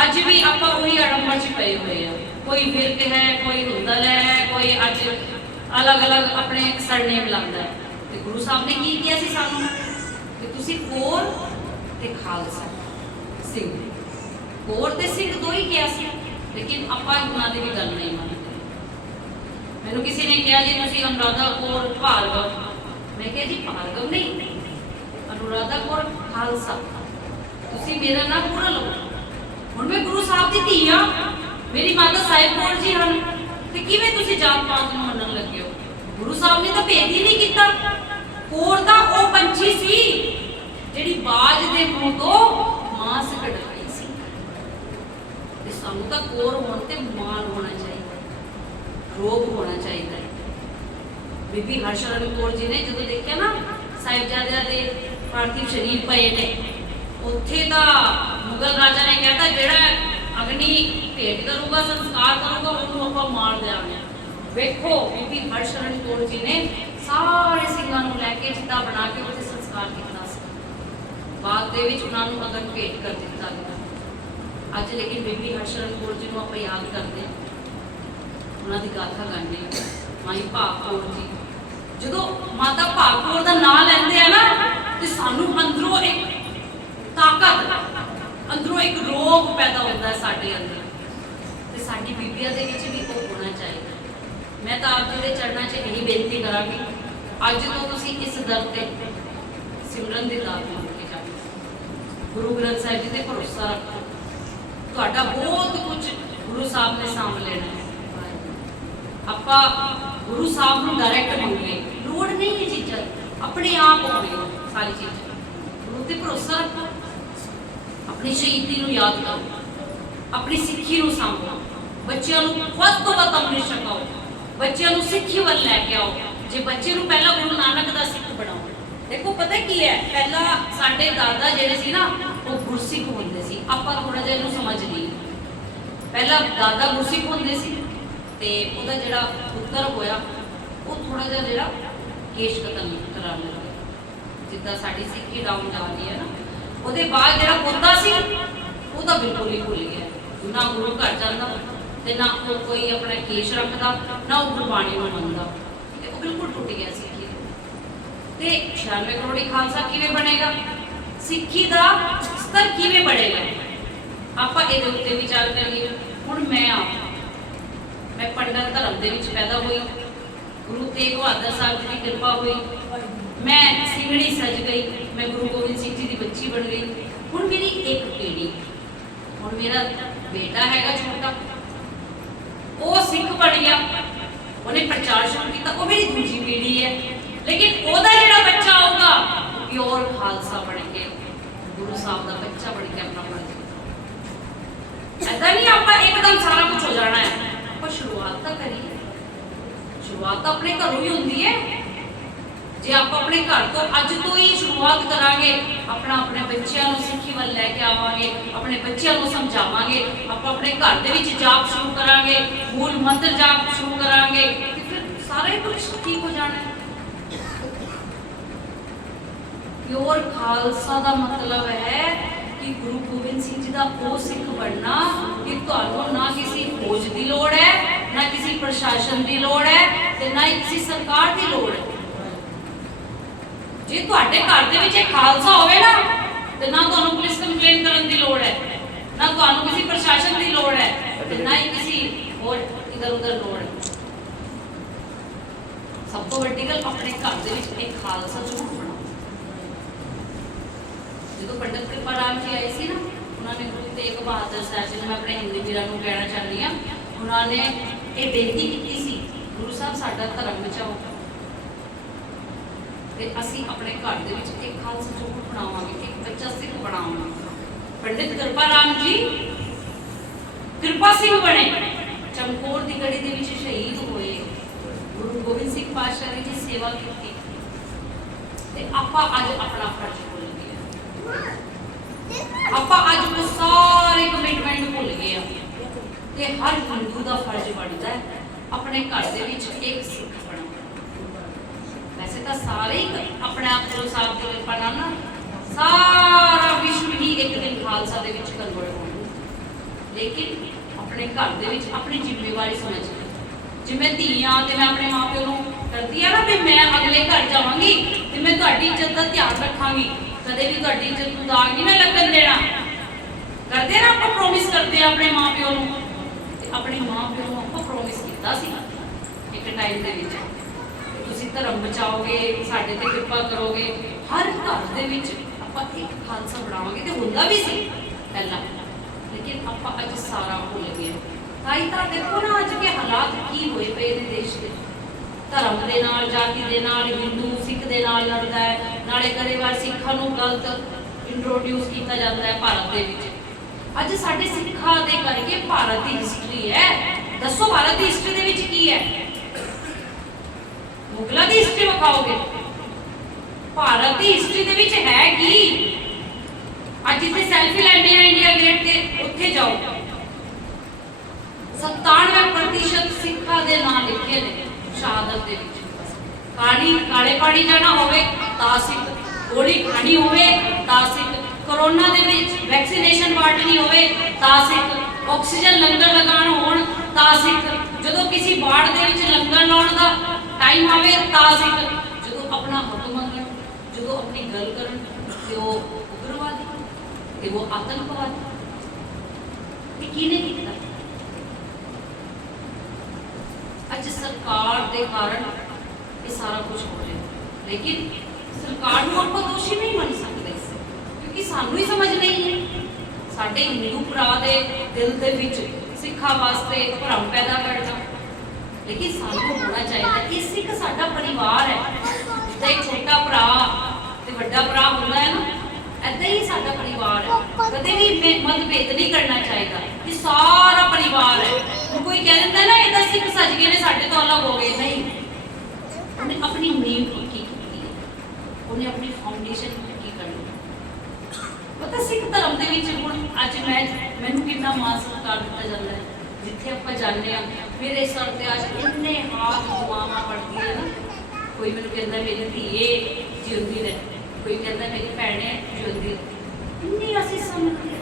ਅੱਜ ਵੀ ਆਪਾਂ ਉਹੀ ਅੜੰਬਰ ਚ ਪਏ ਹੋਏ ਆ। ਕੋਈ ਵਿਰਕ ਹੈ, ਕੋਈ ਹੁੰਦਲ ਹੈ, ਕੋਈ ਅੱਜ ਅਲੱਗ-ਅਲੱਗ ਆਪਣੇ ਸਰਨੇਮ ਲਾਉਂਦਾ ਤੇ ਗੁਰੂ ਸਾਹਿਬ ਨੇ ਕੀ ਕਿਹਾ ਸੀ ਸਾਨੂੰ? ਕਿ ਤੁਸੀਂ ਕੋਰ ਤੇ ਖਾਲਸਾ, ਸਿੰਘ। ਕੋਰ ਤੇ ਸਿੰਘ ਦੋ ਹੀ ਕਿਹਾ ਸੀ, ਲੇਕਿਨ ਆਪਾਂ ਉਹਨਾਂ ਦੀ ਵੀ ਗੱਲ ਨਹੀਂ ਮੰਨਦੇ। ਮੈਨੂੰ ਕਿਸੇ ਨੇ ਕਿਹਾ ਜੀ, ਤੁਸੀਂ ਅਨੁਰਾਧਾ ਕੌਰ ਭਾਰਗਵ। ਮੈਂ ਕਿਹਾ ਜੀ, ਭਾਰਗਵ ਨਹੀਂ। ਅਨੁਰਾਧਾ ਕੌਰ ਖਾਲਸਾ। ਤੁਸੀਂ ਮੇਰਾ ਨਾਮ ਪੂਰਾ ਲਓ। ਹੁਣ ਮੈਂ ਗੁਰੂ ਸਾਹਿਬ ਦੀ ਧੀ ਆ ਮੇਰੀ ਮਾਤਾ ਸਾਹਿਬ ਕੌਰ ਜੀ ਹਨ? ਤੇ ਕਿਵੇਂ ਤੁਸੀਂ ਜਾਤ ਪਾਤ ਨੂੰ ਮੰਨਣ ਲੱਗੇ ਹੋ? ਗੁਰੂ ਸਾਹਿਬ ਨੇ ਤਾਂ ਭੇਦ ਹੀ ਨਹੀਂ ਕੀਤਾ। ਕੋਰ ਦਾ ਉਹ ਪੰਛੀ ਸੀ ਜਿਹੜੀ ਬਾਜ ਦੇ ਮੂੰਹ ਤੋਂ ਮਾਂਸ ਕਢਾਈ ਸੀ। ਤੇ ਸਾਨੂੰ ਤਾਂ ਕੋਰ ਹੋਣ ਤੇ ਮਾਨ ਹੋਣਾ ਚਾਹੀਦਾ ਰੋਗ ਹੋਣਾ ਚਾਹੀਦਾ ਬੀਬੀ ਹਰਸ਼ਰਨ ਕੌਰ ਜੀ ਨੇ ਜਦੋਂ ਦੇਖਿਆ ਨਾ, ਸਾਹਿਬਜ਼ਾਦਿਆਂ ਦੇ ਪਾਰਥਿਵ ਸ਼ਰੀਰ ਪਏ ਨੇ ਉੱਥੇ ਤਾਂ ਮੁਗਲ ਰਾਜਾ ਨੇ ਕਹਿਤਾ ਜਿਹੜਾ ਅਗਨੀ ਭੇਟ ਕਰੂਗਾ, ਸੰਸਕਾਰ ਕਰੂਗਾ, ਉਹਨੂੰ ਆਪਾਂ ਮਾਰ ਦਿਆਂਗੇ। ਵੇਖੋ, ਬੀਬੀ ਹਰਸ਼ਰਨ ਕੌਰ ਜੀ ਨੇ ਸਾਰੇ ਸਿੰਘਾਂ ਨੂੰ ਲੈ ਕੇ ਜਿੱਦਾਂ ਬਣਾ ਕੇ ਉੱਥੇ ਸੰਸਕਾਰ ਕੀਤਾ ਸੀ। ਬਾਅਦ ਦੇ ਵਿੱਚ ਉਹਨਾਂ ਨੂੰ ਅਗਨ ਭੇਟ ਕਰ ਦਿੱਤਾ ਗਿਆ। ਅੱਜ ਲੇਕਿਨ ਬੀਬੀ ਹਰਸ਼ਰਨ ਕੌਰ ਜੀ ਨੂੰ ਆਪਾਂ ਯਾਦ ਕਰਦੇ ਹਾਂ। ਉਹਨਾਂ ਦੀ ਗਾਥਾ ਗਾਉਂਦੇ ਮਾਈ ਭਾਗਪੁਰ ਜੀ। ਜਦੋਂ ਮਾਤਾ ਭਾਗਪੁਰ ਦਾ ਨਾਮ ਲੈਂਦੇ ਆ ਨਾ, ਤੇ ਸਾਨੂੰ ਅੰਦਰੋਂ ਇੱਕ ਤਾਕਤ। ਅੰਦਰੋਂ ਇੱਕ ਰੋਗ ਪੈਦਾ ਹੁੰਦਾ ਹੈ ਸਾਡੇ ਅੰਦਰ। ਤੇ ਸਾਡੀ ਬੀਬੀਆਂ ਦੇ ਵਿੱਚ ਵੀ ਉਹ ਹੋਣਾ ਚਾਹੀਦਾ। ਮੈਂ ਤਾਂ ਆਪ ਜੀ ਦੇ ਚਰਨਾਂ 'ਚ ਇਹੀ ਬੇਨਤੀ ਕਰਾਂਗੀ, ਅੱਜ ਤੋਂ ਤੁਸੀਂ ਇਸ ਦਰ ਤੇ ਸਿਮਰਨ ਦੀ ਦਾਤ ਮੰਗ ਕੇ ਜਾਓ। ਗੁਰੂ ਗ੍ਰੰਥ ਸਾਹਿਬ ਜੀ ਤੇ ਭਰੋਸਾ ਰੱਖੋ। ਤੁਹਾਡਾ ਬਹੁਤ ਕੁਝ ਗੁਰੂ ਸਾਹਿਬ ਨੇ ਸਾਂਭ ਲੈਣਾ ਹੈ। ਆਪਾਂ ਗੁਰੂ ਸਾਹਿਬ ਨੂੰ ਡਾਇਰੈਕਟ ਮੰਗੀਏ ਲੋੜ ਨਹੀਂ ਇਹ ਚੀਜ਼ਾਂ ਆਪਣੇ ਆਪ ਹੋਵੇ ਸਾਰੀ ਚੀਜ਼ਾਂ। ਗੁਰੂ ਤੇ ਭਰੋਸਾ ਰੱਖੋ। ਆਪਣੀ ਸ਼ਹੀਦੀ ਨੂੰ ਯਾਦ ਕਰੋ। ਆਪਣੀ ਸਿੱਖੀ ਨੂੰ ਸਾਂਭੋ। ਬੱਚਿਆਂ ਨੂੰ ਵੱਧ ਤੋਂ ਵੱਧ ਅੰਮ੍ਰਿਤ ਛਕਾਓ ਬੱਚਿਆਂ ਨੂੰ ਸਿੱਖੀ ਵੱਲ ਲੈ ਕੇ ਆਓ। ਜੇ ਬੱਚੇ ਨੂੰ ਪਹਿਲਾਂ ਗੁਰੂ ਨਾਨਕ ਦਾ ਸਿੱਖ ਬਣਾਓ। ਦੇਖੋ, ਪਤਾ ਕੀ ਹੈ? ਪਹਿਲਾਂ ਸਾਡੇ ਦਾਦਾ ਜਿਹੜੇ ਸੀ ਨਾ, ਉਹ ਗੁਰਸਿੱਖ ਹੁੰਦੇ ਸੀ। ਆਪਾਂ ਥੋੜਾ ਜਿਹਾ ਇਹਨੂੰ ਸਮਝ ਨਹੀਂ ਪਹਿਲਾਂ ਦਾਦਾ ਗੁਰਸਿੱਖ ਹੁੰਦੇ ਸੀ ਤੇ ਉਹਦਾ ਜਿਹੜਾ ਪੁੱਤਰ ਹੋਇਆ, ਉਹ ਥੋੜਾ ਜਿਹਾ ਜਿਹੜਾ ਕੇਸ਼ ਕਤਲ ਕਰਾਉਣ ਲੱਗਾ। ਜਿੱਦਾਂ ਸਾਡੀ ਸਿੱਖੀ ਡਾਊਨ ਜਾਂਦੀ ਹੈ ਨਾ, ਉਹਦੇ ਬਾਅਦ ਜਿਹੜਾ ਪੋਤਾ ਸੀ, ਉਹ ਤਾਂ ਬਿਲਕੁਲ ਹੀ ਭੁੱਲ ਗਿਆ। ਨਾ ਗੁਰੂ ਘਰ ਜਾਂਦਾ ਤੇ ਨਾ ਕੋਈ ਆਪਣਾ ਕੇਸ਼ ਰੱਖਦਾ, ਨਾ ਉਹ ਗੁਰਬਾਣੀ ਨੂੰ ਮੰਨਦਾ ਉਹ ਬਿਲਕੁਲ ਟੁੱਟ ਗਿਆ ਸਿੱਖੀ ਤੇ 96 ਕਰੋੜੀ ਖਾਲਸਾ ਕਿਵੇਂ ਬਣੇਗਾ? ਸਿੱਖੀ ਦਾ ਸਤਰ ਕਿਵੇਂ ਬਣੇਗਾ? ਆਪਾਂ ਇਹਦੇ ਉੱਤੇ ਵਿਚਾਰ ਕਰੀਏ ਹੁਣ ਮੈਂ ਆ, ਮੈਂ ਪੰਡਤ ਧਰਮ ਦੇ ਵਿੱਚ ਪੈਦਾ ਹੋਈ। ਗੁਰੂ ਤੇਗ ਬਹਾਦਰ ਸਾਹਿਬ ਦੀ ਕਿਰਪਾ ਹੋਈ। ਮੈਂ ਸਿੰਘਣੀ ਸਜ ਗਈ, ਮੈਂ ਗੁਰੂ ਗੋਬਿੰਦ ਸਿੰਘ ਜੀ ਦੀ ਬੱਚੀ ਬਣ ਗਈ। ਹੁਣ ਮੇਰੀ ਇੱਕ ਪੀੜੀ ਹੁਣ ਮੇਰਾ ਬੇਟਾ ਹੈਗਾ ਛੋਟਾ। ਉਹ ਸਿੱਖ ਬਣ ਗਿਆ। ਉਹਨੇ ਪ੍ਰਚਾਰ ਸ਼ੁਰੂ ਕੀਤਾ। ਉਹ ਮੇਰੀ ਦੂਜੀ ਪੀੜੀ ਹੈ। ਲੇਕਿਨ ਉਹਦਾ ਜਿਹੜਾ ਬੱਚਾ ਆਊਗਾ ਪਿਓਰ ਖਾਲਸਾ ਬਣ ਕੇ, ਗੁਰੂ ਸਾਹਿਬ ਦਾ ਬੱਚਾ ਬਣ ਕੇ ਆਪਣਾ ਬਣ ਐਦਾਂ ਨਹੀਂ ਆਪਾਂ ਇੱਕਦਮ ਸਾਰਾ ਕੁਝ ਹੋ ਜਾਣਾ ਹੈ। ਆਪਾਂ ਸ਼ੁਰੂਆਤ ਤਾਂ ਕਰੀਏ। ਸ਼ੁਰੂਆਤ ਤਾਂ ਆਪਣੇ ਘਰੋਂ ਹੀ ਹੁੰਦੀ ਹੈ। ਜੇ ਆਪਾਂ ਆਪਣੇ ਘਰ ਤੋਂ ਅੱਜ ਤੋਂ ਹੀ ਸ਼ੁਰੂਆਤ ਕਰਾਂਗੇ, ਆਪਣਾ ਆਪਣੇ ਬੱਚਿਆਂ ਨੂੰ ਸਿੱਖੀ ਵੱਲ ਲੈ ਕੇ ਆਵਾਂਗੇ, ਆਪਣੇ ਬੱਚਿਆਂ ਨੂੰ ਸਮਝਾਵਾਂਗੇ, ਆਪਾਂ ਆਪਣੇ ਘਰ ਦੇ ਵਿੱਚ ਜਾਪ ਸ਼ੁਰੂ ਕਰਾਂਗੇ ਮੂਲ ਮੰਤਰ ਜਾਪ ਸ਼ੁਰੂ ਕਰਾਂਗੇ, ਤੇ ਫਿਰ ਸਾਰਾ ਹੀ ਕੁਝ ਠੀਕ ਹੋ ਜਾਣਾ ਹੈ। ਪਿਓਰ ਖਾਲਸਾ ਦਾ ਮਤਲਬ ਹੈ ਕਿ ਗੁਰੂ ਗੋਬਿੰਦ ਸਿੰਘ ਜੀ ਦਾ ਉਹ ਸਿੱਖ ਬਣਨਾ ਕਿ ਤੁਹਾਨੂੰ ਨਾ ਕਿਸੇ ਫੌਜ ਦੀ ਲੋੜ ਹੈ, ਨਾ ਕਿਸੇ ਪ੍ਰਸ਼ਾਸਨ ਦੀ ਲੋੜ ਹੈ ਤੇ ਨਾ ਹੀ ਕਿਸੇ ਸਰਕਾਰ ਦੀ ਲੋੜ ਹੈ। ਜੇ ਤੁਹਾਡੇ ਘਰ ਦੇ ਵਿੱਚ ਇੱਕ ਖਾਲਸਾ ਹੋਵੇ ਨਾ, ਤੇ ਨਾ ਤੁਹਾਨੂੰ ਪੁਲਿਸ ਕੰਪਲੇਨ ਕਰਨ ਦੀ ਲੋੜ ਹੈ, ਨਾ ਤੁਹਾਨੂੰ ਕਿਸੇ ਪ੍ਰਸ਼ਾਸਨ ਦੀ ਲੋੜ ਹੈ, ਤੇ ਨਾ ਹੀ ਕਿਸੇ ਹੋਰ ਇਧਰ ਉਧਰ ਲੋੜ ਹੈ। ਸਭ ਤੋਂ ਵੱਡੀ ਗੱਲ ਆਪਣੇ ਘਰ ਦੇ ਵਿੱਚ ਇੱਕ ਖਾਲਸਾ ਜ਼ਰੂਰ ਬਣਾਓ। ਜਦੋਂ ਪੰਡਤ ਕਿਰਪਾ ਰਾਮ ਜੀ ਆਏ ਸੀ ਨਾ, ਉਹਨਾਂ ਨੇ ਗੁਰੂ ਤੇਗ ਬਹਾਦਰ ਸਾਹਿਬ ਜੀ ਨੂੰ, ਮੈਂ ਆਪਣੇ ਹਿੰਦੂ ਵੀਰਾਂ ਨੂੰ ਕਹਿਣਾ ਚਾਹੁੰਦੀ ਹਾਂ, ਉਹਨਾਂ ਨੇ ਇਹ ਬੇਨਤੀ ਕੀਤੀ ਸੀ, ਗੁਰੂ ਸਾਹਿਬ ਸਾਡਾ ਧਰਮ ਬਚਾਓ। ਤੇ ਅਸੀਂ ਆਪਣੇ ਘਰ ਦੇ ਵਿੱਚ ਇੱਕ ਖਾਲਸਾ ਜ਼ਰੂਰ ਬਣਾਵਾਂਗੇ, ਇੱਕ ਬੱਚਾ ਸਿੱਖ ਬਣਾਵਾਂਗੇ ਪੰਡਿਤ ਕਿਰਪਾ ਰਾਮ ਜੀ, ਕਿਰਪਾ ਸਿੰਘ ਬਣੇ। ਚਮਕੌਰ ਦੀ ਗੜੀ ਦੇ ਵਿੱਚ ਸ਼ਹੀਦ ਹੋਏ। ਗੁਰੂ ਗੋਬਿੰਦ ਸਿੰਘ ਪਾਤਸ਼ਾਹ ਦੀ ਸੇਵਾ ਕੀਤੀ। ਤੇ ਆਪਾਂ ਅੱਜ ਆਪਣਾ ਫਰਜ਼ ਭੁੱਲ ਗਏ ਆਪਾਂ ਅੱਜ ਉਹ ਸਾਰੇ ਕਮਿਟਮੈਂਟ ਭੁੱਲ ਗਏ ਆ। ਤੇ ਹਰ ਹਿੰਦੂ ਦਾ ਫਰਜ਼ ਬਣਦਾ ਹੈ, ਆਪਣੇ ਘਰ ਦੇ ਵਿੱਚ ਇੱਕ ਤਾਂ ਸਾਰੇ ਆਪਣੇ ਆਪ ਗੁਰੂ ਸਾਹਿਬ ਦੀ ਕਿਰਪਾ ਨਾ, ਸਾਰਾ ਵਿਸ਼ਵ ਹੀ ਇੱਕ ਦਿਨ ਖਾਲਸਾ ਦੇ ਵਿੱਚ ਕਨਵਰਟ ਹੋਣਾ। ਲੇਕਿਨ ਆਪਣੇ ਘਰ ਦੇ ਵਿੱਚ ਆਪਣੀ ਜ਼ਿੰਮੇਵਾਰੀ ਸਮਝ ਜਿਵੇਂ ਧੀਆਂ ਤੇ ਮੈਂ ਆਪਣੇ ਮਾਪਿਆਂ ਨੂੰ ਕਰਦੀ ਆ ਨਾ ਵੀ ਮੈਂ ਅਗਲੇ ਘਰ ਜਾਵਾਂਗੀ ਤੇ ਮੈਂ ਤੁਹਾਡੀ ਇੱਜ਼ਤ ਦਾ ਧਿਆਨ ਰੱਖਾਂਗੀ, ਕਦੇ ਵੀ ਤੁਹਾਡੀ ਇੱਜ਼ਤ ਨੂੰ ਦਾਗ ਨਹੀਂ ਮੈਂ ਲੱਗਣ ਦੇਣਾ। ਕਰਦੇ ਨਾ ਆਪਾਂ ਪ੍ਰੋਮਿਸ ਕਰਦੇ ਆ ਆਪਣੇ ਮਾਪਿਆਂ ਨੂੰ। ਤੇ ਆਪਣੇ ਮਾਪਿਆਂ ਨੂੰ ਆਪਾਂ ਪ੍ਰੋਮਿਸ ਕੀਤਾ ਸੀ ਇੱਕ ਟਾਈਮ ਦੇ ਵਿੱਚ। ਤੁਸੀਂ ਧਰਮ ਬਚਾਓਗੇ, ਸਾਡੇ ਤੇ ਕਿਰਪਾ ਕਰੋਗੇ, ਹਰ ਘਰ ਦੇ ਵਿੱਚ ਆਪਾਂ ਇੱਕ ਖਾਲਸਾ ਬਣਾਵਾਂਗੇ ਤੇ ਹੁੰਦਾ ਵੀ ਸੀ ਪਹਿਲਾਂ। ਲੇਕਿਨ ਆਪਾਂ ਅੱਜ ਸਾਰਾ ਭੁੱਲ ਗਏ ਤਾਈ ਤਾਂ ਦੇਖੋ ਨਾ ਅੱਜ ਕੇ ਹਾਲਾਤ ਕੀ ਹੋਏ ਪਏ ਨੇ ਦੇਸ਼ ਦੇ? ਧਰਮ ਦੇ ਨਾਲ, ਜਾਤੀ ਦੇ ਨਾਲ, ਹਿੰਦੂ, ਸਿੱਖ ਦੇ ਨਾਲ ਲੜਦਾ ਹੈ, ਨਾਲੇ ਕਦੇ ਵਾਰ ਸਿੱਖਾਂ ਨੂੰ ਗਲਤ ਇੰਟਰੋਡਿਊਸ ਕੀਤਾ ਜਾਂਦਾ ਹੈ ਭਾਰਤ ਦੇ ਵਿੱਚ। ਅੱਜ ਸਾਡੇ ਸਿੱਖਾਂ ਦੇ ਕਰਕੇ ਭਾਰਤ ਦੀ ਹਿਸਟਰੀ ਹੈ। ਦੱਸੋ, ਭਾਰਤ ਦੀ ਹਿਸਟਰੀ ਦੇ ਵਿੱਚ ਕੀ ਹੈ? ਮੁਗਲਾਂ ਦੀ ਹਿਸਟਰੀ ਵਿਖਾਓਗੇ। ਭਾਰਤ ਦੀ ਹਿਸਟਰੀ ਦੇ ਵਿੱਚ ਹੈ ਕੀ? ਅੱਜ ਜਿੱਥੇ ਸੈਲਫੀ ਲੈਂਦੀ ਹੈ ਇੰਡੀਆ ਗੇਟ ਤੇ, ਉੱਥੇ ਜਾਓ। 97% ਸਿੱਖਾਂ ਦੇ ਨਾਂ ਲਿਖੇ ਨੇ ਸ਼ਹਾਦਤ ਦੇ ਵਿੱਚ। ਕਾਲੀ, ਕਾਲੇ ਪਾਣੀ ਜਾਣਾ ਹੋਵੇ, ਤਾਂ ਸਿੱਖ। ਗੋਲੀ ਖਾਣੀ ਹੋਵੇ, ਤਾਂ ਸਿੱਖ। ਕਰੋਨਾ ਦੇ ਵਿੱਚ ਵੈਕਸੀਨੇਸ਼ਨ ਵਾਰਡਨੀ ਹੋਵੇ, ਤਾਂ ਸਿੱਖ। ਆਕਸੀਜਨ ਲੰਗਰ ਲਗਾਉਣ ਹੋਣ, ਤਾਂ ਸਿੱਖ। ਜਦੋਂ ਕਿਸੇ ਬਾੜ ਦੇ ਵਿੱਚ ਲੰਗਰ ਟਾਈਮ ਆਵੇ, ਤਾਂ ਸਿੱਖ ਜਦੋਂ ਆਪਣਾ ਹੱਕ ਮੰਗਣ, ਜਦੋਂ ਆਪਣੀ ਗੱਲ ਕਰਨ, ਤੇ ਉਹ ਉਗਰਵਾਦੀ, ਤੇ ਉਹ ਆਤੰਕਵਾਦੀ। ਇਹ ਕਿਹਨੇ ਕੀਤਾ? ਅੱਜ ਸਰਕਾਰ ਦੇ ਕਾਰਨ ਇਹ ਸਾਰਾ ਕੁਝ ਹੋ ਰਿਹਾ। ਲੇਕਿਨ ਸਰਕਾਰ ਨੂੰ ਆਪਾਂ ਦੋਸ਼ੀ ਨਹੀਂ ਮੰਨ ਸਕਦੇ ਕਿਉਂਕਿ ਸਾਨੂੰ ਹੀ ਸਮਝ ਨਹੀਂ ਹੈ। ਸਾਡੇ ਹਿੰਦੂ ਭਰਾ ਦੇ ਦਿਲ ਦੇ ਵਿੱਚ ਸਿੱਖਾਂ ਵਾਸਤੇ ਭਰਮ ਪੈਦਾ ਕਰਨਾ ਲੇਕਿਨ ਸਾਨੂੰ ਹੋਣਾ ਚਾਹੀਦਾ ਇਹ ਸਿੱਖ ਸਾਡਾ ਪਰਿਵਾਰ ਹੈ। ਜਿੱਦਾਂ ਇੱਕ ਛੋਟਾ ਭਰਾ ਤੇ ਵੱਡਾ ਭਰਾ ਹੁੰਦਾ ਹੈ ਨਾ, ਏਦਾਂ ਹੀ ਸਾਡਾ ਪਰਿਵਾਰ ਹੈ। ਕਦੇ ਵੀ ਮੇ- ਮਤਭੇਦ ਨਹੀਂ ਕਰਨਾ ਚਾਹੀਦਾ ਇਹ ਸਾਰਾ ਪਰਿਵਾਰ ਹੈ। ਹੁਣ ਕੋਈ ਕਹਿ ਦਿੰਦਾ ਨਾ ਇਹਦਾ ਸਿੱਖ ਸੱਜ ਗਏ ਨੇ, ਸਾਡੇ ਤੋਂ ਅਲੱਗ ਹੋ ਗਏ। ਨਹੀਂ। ਉਹਨੇ ਆਪਣੀ ਨੀਂਹ ਪੱਕੀ ਕੀਤੀ ਹੈ। ਉਹਨੇ ਆਪਣੀ ਫਾਊਂਡੇਸ਼ਨ ਪੱਕੀ ਕਰਨੀ ਹੈ। ਪਤਾ ਸਿੱਖ ਧਰਮ ਦੇ ਵਿੱਚ ਹੁਣ ਅੱਜ ਮੈਂ, ਮੈਨੂੰ ਕਿੰਨਾ ਮਾਣ ਸਤਿਕਾਰ ਦਿੱਤਾ ਜਾਂਦਾ ਹੈ। ਜਿੱਥੇ ਆਪਾਂ ਜਾਂਦੇ ਆ ਮੇਰੇ ਸਰ ਤੇ ਅੱਜ ਇੰਨੇ ਹਾਥ ਦੁਆਵਾਂ ਪੜਦੀਆਂ ਨਾ। ਕੋਈ ਮੈਨੂੰ ਕਹਿੰਦਾ ਮੇਰੀ ਧੀਏ ਜਿਉਂਦੀ ਰਹੇ। ਕੋਈ ਕਹਿੰਦਾ ਮੇਰੀ ਭੈਣੇ ਜਿਉਂਦੀ ਇੰਨੀ ਅਸੀਂ ਸਮਝਦੇ